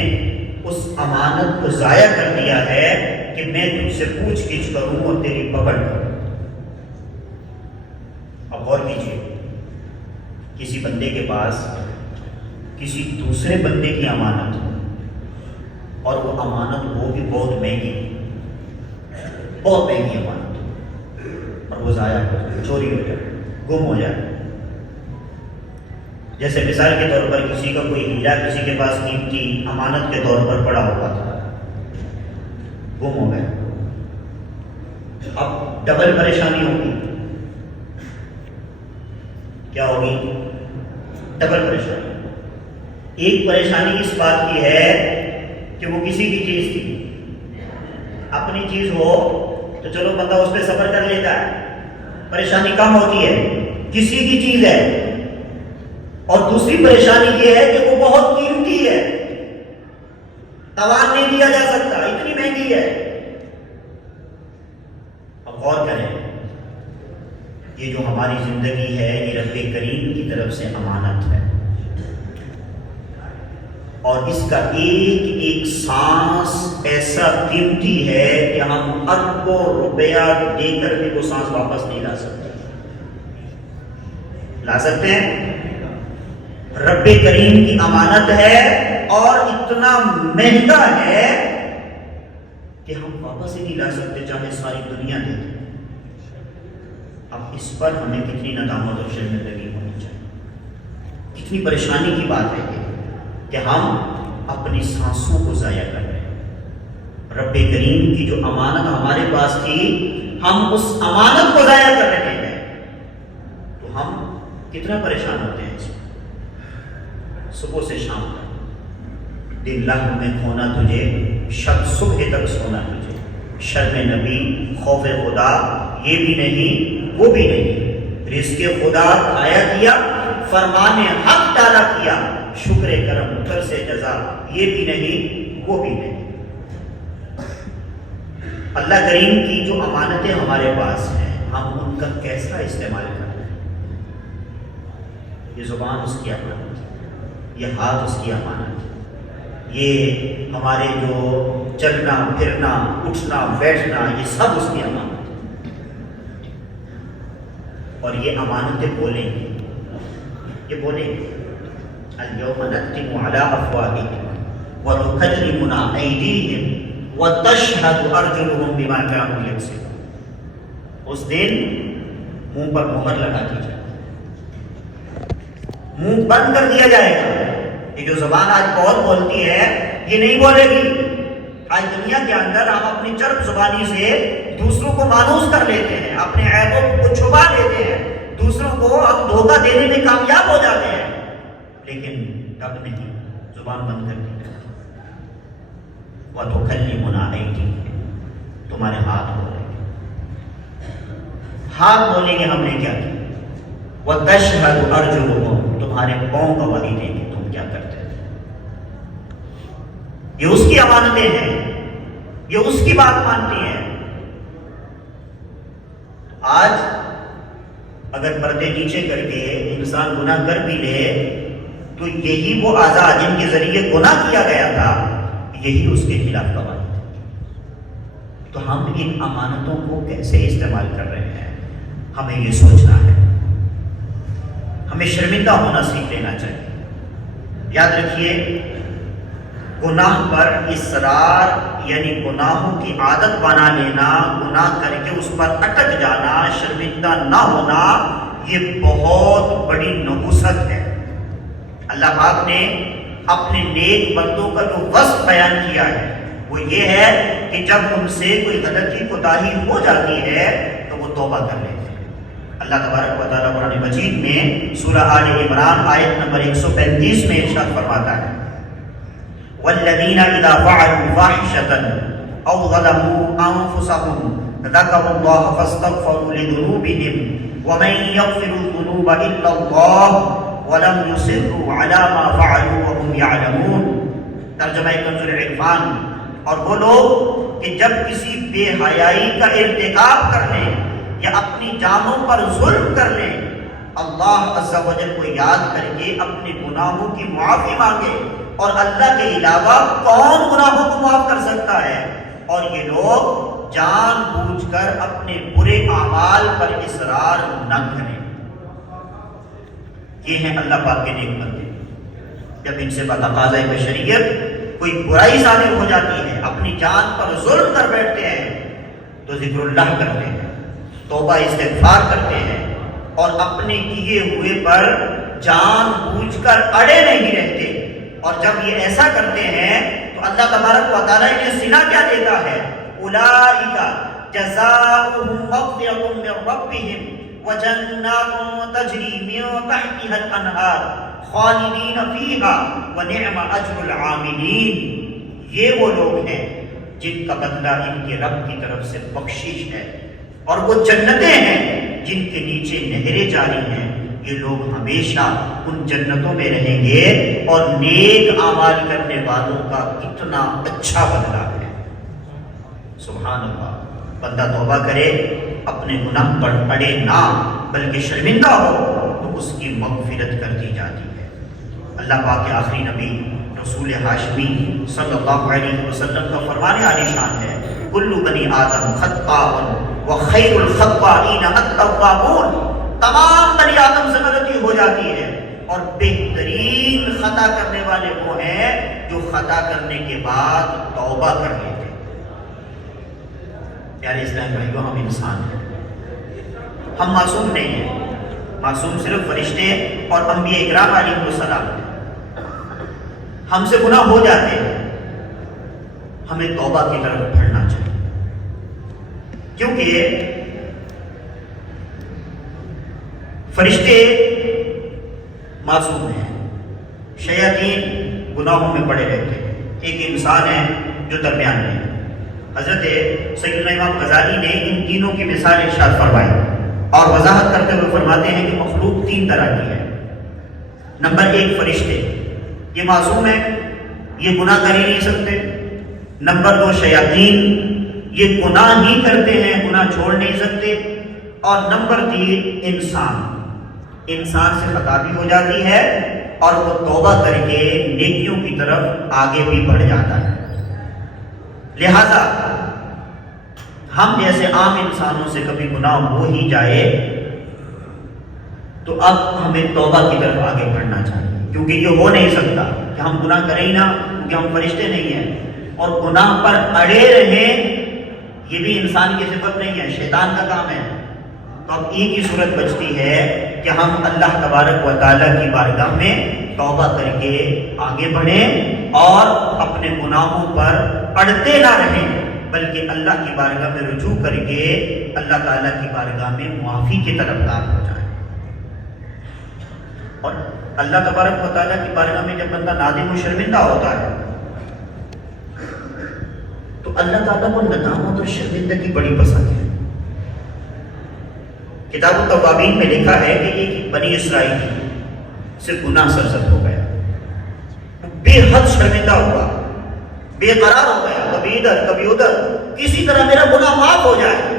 اس امانت کو ضائع کر دیا ہے کہ میں تجھ سے پوچھ گچھ کروں اور تیری پکڑ کروں. اب غور کیجیے، کسی بندے کے پاس کسی دوسرے بندے کی امانت اور وہ امانت ہو بھی بہت مہنگی امانت اور وہ ضائع ہو جائے، چوری ہو جائے، گم ہو جائے. جیسے مثال کے طور پر کسی کا کوئی ہیرا کسی کے پاس قیمتی امانت کے طور پر پڑا ہوا تھا، گم ہو گیا. اب ڈبل پریشانی ہوگی. کیا ہوگی؟ ڈبل پریشانی. ایک پریشانی اس بات کی ہے کہ وہ کسی کی چیز تھی. اپنی چیز ہو تو چلو بندہ اس پہ صبر کر لیتا ہے، پریشانی کم ہوتی ہے. کسی کی چیز ہے اور دوسری پریشانی یہ ہے کہ وہ بہت قیمتی ہے، توان نہیں دیا جا سکتا، اتنی مہنگی ہے. اب غور کریں، یہ جو ہماری زندگی ہے یہ رب کریم کی طرف سے امانت ہے اور اس کا ایک ایک سانس ایسا قیمتی ہے کہ ہم اربوں روپیہ دے کر بھی وہ سانس واپس نہیں لا سکتے. لا سکتے ہیں؟ رب کریم کی امانت ہے اور اتنا مہنگا ہے کہ ہم واپس ہی نہیں لا سکتے چاہے ساری دنیا دے دیں. اب اس پر ہمیں کتنی ندامت اور شرمندگی ہونی چاہیے. کتنی پریشانی کی بات ہے یہ کہ ہم اپنی سانسوں کو ضائع کر رہے ہیں. رب کریم کی جو امانت ہمارے پاس تھی ہم اس امانت کو ضائع کر رہے ہیں تو ہم کتنا پریشان ہوتے ہیں. صبح سے شام تک دن لہو میں کھونا تجھے، شب صبح تک سونا تجھے. شرم نبی، خوف خدا یہ بھی نہیں وہ بھی نہیں. رزق خدا کھایا کیا، فرمان حق ٹالا کیا، شکر کرم اتر سے جزا یہ بھی نہیں وہ بھی نہیں. اللہ کریم کی جو امانتیں ہمارے پاس ہیں ہم ان کا کیسا استعمال کرتے ہیں. یہ زبان اس کی امانت ہے، یہ ہاتھ اس کی امانت ہے، یہ ہمارے جو چلنا پھرنا اٹھنا بیٹھنا یہ سب اس کی امانت ہے. اور یہ امانتیں بولیں گی، یہ بولیں گی اليوم نختم على افواههم وتكلمنا ايديهم وتشهد ارجلهم بما كانوا يكسبون. اس دن منہ پر مہر لگا دی جائے، منہ بند کر دیا جائے گا. یہ جو زبان آج بہت بولتی ہے یہ نہیں بولے گی. آج دنیا کے اندر ہم اپنی چرب زبانی سے دوسروں کو مانوس کر لیتے ہیں، اپنے عیبوں کو چھپا لیتے ہیں، دوسروں کو ہم دھوکہ دینے میں کامیاب ہو جاتے ہیں. لیکن تب نہیں، زبان بند کر دی. وَتُكَلِّمُنَا أَيْدِيهِمْ، تمہارے ہاتھ بول رہے ہیں. ہاتھ بولیں گے ہم نے کیا کیا. وَتَشْهَدُ أَرْجُلُهُمْ، تمہارے پاؤں گواہی دیں گے تم کیا کرتے تھے. یہ اس کی امانتیں ہیں، یہ اس کی بات مانتی ہیں. آج اگر پردے نیچے کر کے انسان گناہ کر بھی لے تو یہی وہ اعضاء جن کے ذریعے گناہ کیا گیا تھا یہی اس کے خلاف گواہی تھے. تو ہم ان امانتوں کو کیسے استعمال کر رہے ہیں، ہمیں یہ سوچنا ہے. ہمیں شرمندہ ہونا سیکھ لینا چاہیے. یاد رکھیے، گناہ پر اصرار یعنی گناہوں کی عادت بنا لینا، گناہ کر کے اس پر اٹک جانا، شرمندہ نہ ہونا، یہ بہت بڑی نحوست ہے. اللہ پاک نے اپنے نیک بندوں کا جو وصف بیان کیا ہے وہ یہ ہے کہ جب ان سے کوئی غلطی کوتاہی ہو جاتی ہے تو وہ توبہ کر لیتے ہیں. اللہ تبارک و تعالیٰ قرآن مجید میں سورہ آل عمران آیت نمبر 135 میں ارشاد فرماتا ہے، والذین اذا فعلوا فاحشة او ظلموا انفسهم ذکروا اللہ فاستغفروا لذنوبهم ومن یغفر الذنوب الا اللہ وَلَمْ يُصِرُّوا عَلَى مَا فَعَلُوا وَهُمْ يَعْلَمُونَ. ترجمہ کنز العرفان. اور وہ لوگ کہ جب کسی بے حیائی کا ارتکاب کر لیں یا اپنی جانوں پر ظلم کر لیں، اللہ عز و جل کو یاد کر کے اپنے گناہوں کی معافی مانگے، اور اللہ کے علاوہ کون گناہوں کو معاف کر سکتا ہے. اور یہ لوگ جان بوجھ کر اپنے برے اعمال پر اصرار نہ کریں. یہ ہیں اللہ پاک کے نیک بندے. جب ان سے بتقاضۂ بشریت کوئی برائی صادر ہو جاتی ہے، اپنی جان پر ظلم کر بیٹھتے ہیں، تو ذکر اللہ کرتے ہیں، توبہ استغفار کرتے ہیں، اور اپنے کیے ہوئے پر جان بوجھ کر اڑے نہیں رہتے. اور جب یہ ایسا کرتے ہیں تو اللہ تبارک و تعالیٰ انہیں صلہ کیا دیتا ہے، اولئک جزاؤہم مغفرۃ من ربہم وَجَنَّاتٌ تَجْرِي مِن تَحْتِهَا الْأَنْهَارُ خَالِدِينَ فِيهَا وَنِعْمَ أَجْرُ الْعَامِلِينَ. یہ وہ لوگ ہیں جن کا بدلہ ان کے رب کی طرف سے بخشش ہے، اور وہ جنتیں ہیں جن کے نیچے نہریں جاری ہیں. یہ لوگ ہمیشہ ان جنتوں میں رہیں گے، اور نیک اعمال کرنے والوں کا کتنا اچھا بدلہ ہے. سبحان اللہ. بندہ توبہ کرے، اپنے گناہ پر اڑے نہ بلکہ شرمندہ ہو تو اس کی مغفرت کر دی جاتی ہے. اللہ پاک کے آخری نبی رسول ہاشمی صلی اللہ علیہ وسلم کا فرمان عالی شان ہے، کل بنی آدم خطاء وخیر الخطائین التوابون. تمام بنی آدم سے غلطی ہو جاتی ہے، اور بہترین خطا کرنے والے وہ ہیں جو خطا کرنے کے بعد توبہ کر لیتے ہیں. پیارے اسلام بھائیو، ہم انسان ہیں، ہم معصوم نہیں ہیں. معصوم صرف فرشتے اور انبیاء اکرام علیہ السلام ہیں. ہم سے گناہ ہو جاتے ہیں، ہمیں توبہ کی طرف بڑھنا چاہیے، کیونکہ فرشتے معصوم ہیں، شیاطین گناہوں میں پڑے رہتے ہیں. ایک انسان ہے جو درمیان میں ہے. حضرت سیدنا امام غزالی نے ان تینوں کی مثال ارشاد فرمائی اور وضاحت کرتے ہوئے فرماتے ہیں کہ مخلوق تین طرح کی ہے. نمبر ایک، فرشتے، یہ معصوم ہیں، یہ گناہ کر ہی نہیں سکتے. نمبر دو، شیاطین، یہ گناہ ہی کرتے ہیں، گناہ چھوڑ نہیں سکتے. اور نمبر تین، انسان، انسان سے خطا بھی ہو جاتی ہے اور وہ توبہ کر کے نیکیوں کی طرف آگے بھی بڑھ جاتا ہے. لہذا ہم جیسے عام انسانوں سے کبھی گناہ ہو ہی جائے تو اب ہمیں توبہ کی طرف آگے بڑھنا چاہیے، کیونکہ یہ ہو نہیں سکتا کہ ہم گناہ کریں ہی نہ، کیونکہ ہم فرشتے نہیں ہیں. اور گناہ پر اڑے رہیں یہ بھی انسان کی صفت نہیں ہے، شیطان کا کام ہے. تو اب ایک ہی صورت بچتی ہے کہ ہم اللہ تبارک و تعالیٰ کی بارگاہ میں توبہ کر کے آگے بڑھیں اور اپنے گناہوں پر اڑتے نہ رہیں، بلکہ اللہ کی بارگاہ میں رجوع کر کے اللہ تعالیٰ کی بارگاہ میں معافی کے طلبگار ہو جائیں۔ اور اللہ تبارک و تعالیٰ کی بارگاہ میں جب بندہ نادم و شرمندہ ہوتا ہے تو اللہ تعالیٰ کو ندامت اور شرمندگی بڑی پسند ہے۔ کتاب التوابین میں لکھا ہے کہ ایک بنی اسرائیل سے گناہ سرزد ہو گیا، بے حد شرمندہ ہوا، بے قرار ہو گیا، کبھی ادھر کبھی ادھر، کسی طرح میرا گناہ معاف ہو جائے۔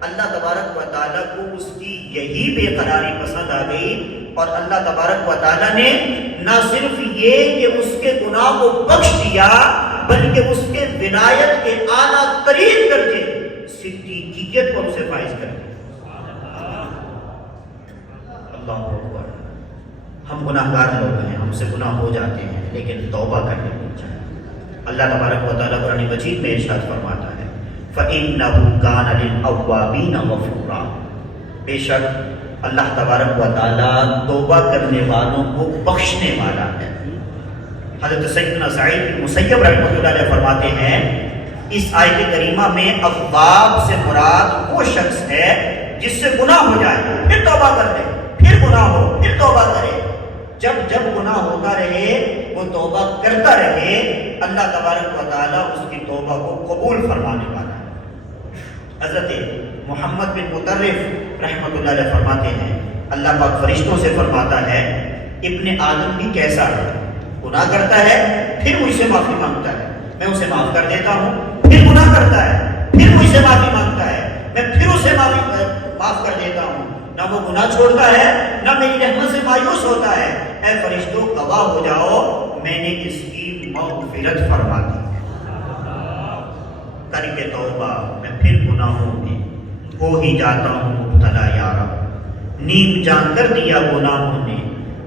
اللہ تبارک و تعالیٰ کو اس کی یہی بے قراری پسند آ گئی، اور اللہ تبارک و تعالیٰ نے نہ صرف یہ کہ اس کے گناہ کو بخش دیا، بلکہ اس کے ولایت کے اعلیٰ ترین درجے صدیقیت کو اسے فائز کر دیا۔ اللہ اکبر۔ ہم گناہگار لوگ ہیں، ہم سے گناہ ہو جاتے ہیں، لیکن توبہ کرنے کی چاہیے۔ اللہ تبارک و تعالیٰ قرآن مجید میں ارشاد فرماتا ہے فَإِنَّهُ كَانَ لِلْأَوَّابِينَ غَفُورًا، بے شک اللہ تبارک و تعالیٰ توبہ کرنے والوں کو بخشنے والا ہے۔ حضرت سیدنا سعید بن مسیب رحمۃ اللہ علیہ فرماتے ہیں اس آیت کریمہ میں اواب سے مراد وہ شخص ہے جس سے گناہ ہو جائے پھر توبہ کر لے، پھر گناہ ہو پھر توبہ کرے، جب جب گناہ ہوتا رہے وہ توبہ کرتا رہے، اللہ تبارک و تعالیٰ اس کی توبہ کو قبول فرمانے والا ہے۔ حضرت محمد بن مطرف رحمۃ اللہ علیہ فرماتے ہیں اللہ پاک فرشتوں سے فرماتا ہے ابن آدم بھی کیسا ہے، گناہ کرتا ہے پھر مجھ سے معافی مانگتا ہے، میں اسے معاف کر دیتا ہوں، پھر گناہ کرتا ہے پھر مجھ سے معافی مانگتا ہے، میں پھر اسے معاف کر دیتا ہوں، نہ وہ گناہ چھوڑتا ہے نہ میری رحمت سے مایوس ہوتا ہے، اے فرشتوں گواہ ہو جاؤ میں نے اس کی مغفرت فرما دی، کر کے توبہ میں پھر گناہوں میں ہو ہی جاتا ہوں مبتلا یا رب، نیم جان کر دیا گناہوں نے،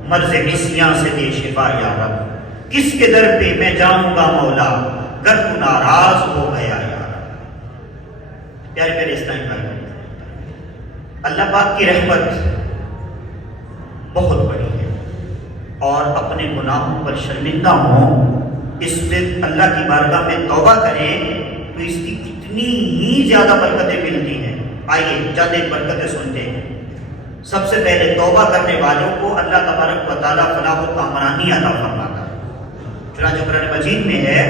مرض نسیاں سے دے شفا یا رب، کس کے در پہ میں جاؤں گا مولا، گر تو ناراض ہو گیا یا رب۔ پیارے پیارے اسلامی بھائی، اللہ پاک کی رحمت بہت بڑی ہے، اور اپنے گناہوں پر شرمندہ ہوں، اس پہ اللہ کی بارگاہ میں توبہ کریں تو اس کی کتنی ہی زیادہ برکتیں ملتی ہیں۔ آئیے چند ایک برکتیں سنتے ہیں۔ سب سے پہلے توبہ کرنے والوں کو اللہ تبارک و تعالیٰ فلاح و کامرانی عطا فرماتا ہے۔ چنانچہ قرآن مجید میں ہے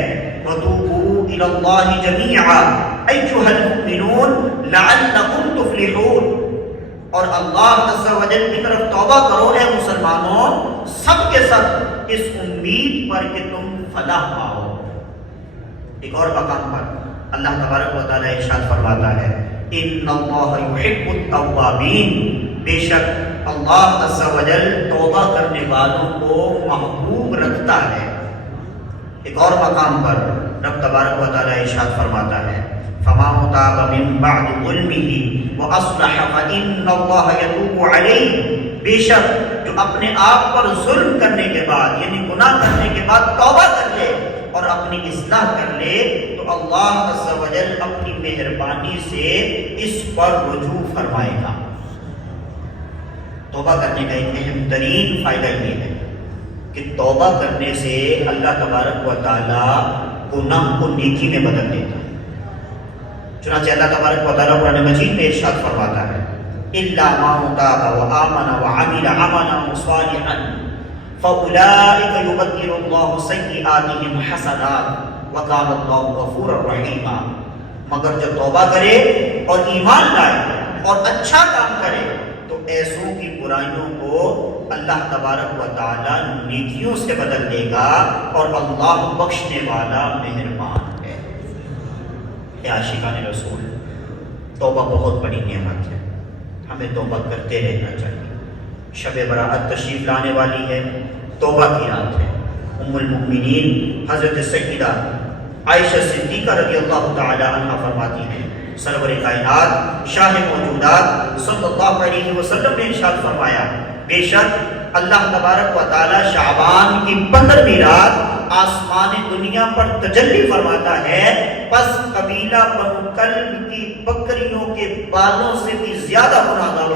وَتُوبُوا إِلَى اللَّهِ جَمِيعًا أَيُّهَا الْمُؤْمِنُونَ لَعَلَّكُمْ تُفْلِحُونَ، اور اللہ عز و جل کی طرف توبہ کرو اے مسلمانوں، سب کے سب اس امید پر کہ تم فلاح پاؤ۔ ایک اور مقام پر اللہ تبارک و تعالیٰ ارشاد فرماتا ہے ان اللہ یحب التوابین، بے شک اللہ عز و جل توبہ کرنے والوں کو محبوب رکھتا ہے۔ ایک اور مقام پر رب تبارک و تعالیٰ ارشاد فرماتا ہے فَمَا تَابَ مِن بَعْدِ ظُلْمِهِ وَأَصْلَحَ فَإِنَّ اللَّهَ يَتُوبُ عَلَيْهِ، بے شک جو اپنے آپ پر ظلم کرنے کے بعد یعنی گناہ کرنے کے بعد توبہ کر لے اور اپنی اصلاح کر لے تو اللہ عز و جل اپنی مہربانی سے اس پر رجوع فرمائے گا۔ توبہ کرنے کا ایک اہم ترین فائدہ یہ ہے کہ توبہ کرنے سے اللہ تبارک و تعالیٰ گناہ کو نیکی میں بدل دیتا ہے۔ چنانچہ اللہ تبارک و تعالیٰ قرآن مجید میں ارشاد فرماتا ہے إِلَّا مَا تَابَ وَآمَنَ وَعَمِلَ عَمَلًا صَالِحًا فَأُولَٰئِكَ يُبَدِّلُ اللَّهُ سَيِّئَاتِهِمْ حَسَنَاتٍ وَكَانَ اللَّهُ غَفُورًا رَحِيمًا، مگر جو توبہ کرے اور ایمان لائے اور اچھا کام کرے تو ایسوں کی برائیوں کو اللہ تبارک و تعالیٰ نیکیوں سے بدل دے گا، اور اللہ بخشنے والا مہربان ہے۔ اے عاشقان رسول، توبہ بہت بڑی نعمت ہے، ہمیں توبہ کرتے رہنا چاہیے۔ شب برأت تشریف لانے والی ہے، توبہ کی رات ہے۔ ام المؤمنین حضرت سیدہ عائشہ صدیقہ رضی اللہ تعالی عنہ فرماتی ہیں سرور کائنات شاہ موجودات صلی اللہ علیہ وسلم نے ارشاد فرمایا بے شک اللہ تبارک و تعالی شعبان کی 15ویں رات آسمان دنیا پر تجلی فرماتا ہے، پس قبیلہ بنو کلب کی بکریوں کے بالوں سے بھی زیادہ گناہگار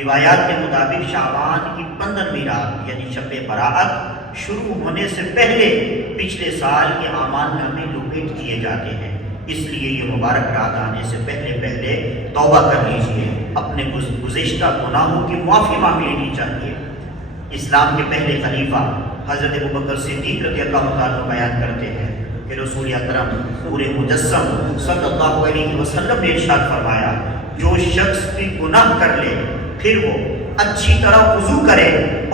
روایات کے مطابق شعبان کی 15ویں رات یعنی شب براءت شروع ہونے سے پہلے پچھلے سال کے اعمال نامے لپیٹ دیے جاتے ہیں، اس لیے یہ مبارک رات آنے سے پہلے توبہ کر لیجئے، اپنے گزشتہ گناہوں کی معافی مانگ لینی چاہیے۔ اسلام کے پہلے خلیفہ حضرت ابوبکر صدیق رضی اللہ عنہ بیان کرتے ہیں کہ رسول اکرم پورے مجسم صلی اللہ علیہ وسلم نے ارشاد فرمایا، جو شخص بھی گناہ کر لے پھر وہ اچھی طرح وضو کرے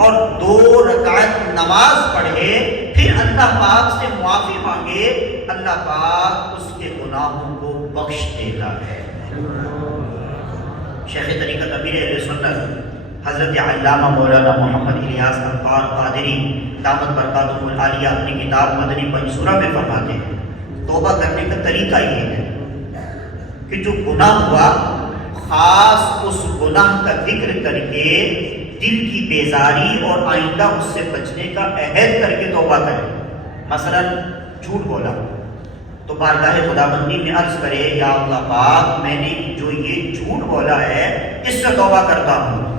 اور 2 رکعت نماز پڑھے، پھر اللہ پاک سے معافی مانگے، اللہ پاک اس کے گناہوں کو بخش دیتا ہے۔ شیخ طریقت امیر اہل سنت حضرت علامہ مولانا محمد الیاس انصار قادری دامت برکاتہم العالیہ اپنی کتاب مدنی منصورہ میں فرماتے ہیں توبہ کرنے کا طریقہ یہ ہے کہ جو گناہ ہوا خاص اس گناہ کا ذکر کر کے دل کی بیزاری اور آئندہ اس سے بچنے کا عہد کر کے توبہ کرے۔ مثلا جھوٹ بولا تو بارگاہ خداوندی میں عرض کرے، یا اللہ پاک میں نے جو یہ جھوٹ بولا ہے اس سے توبہ کرتا ہوں۔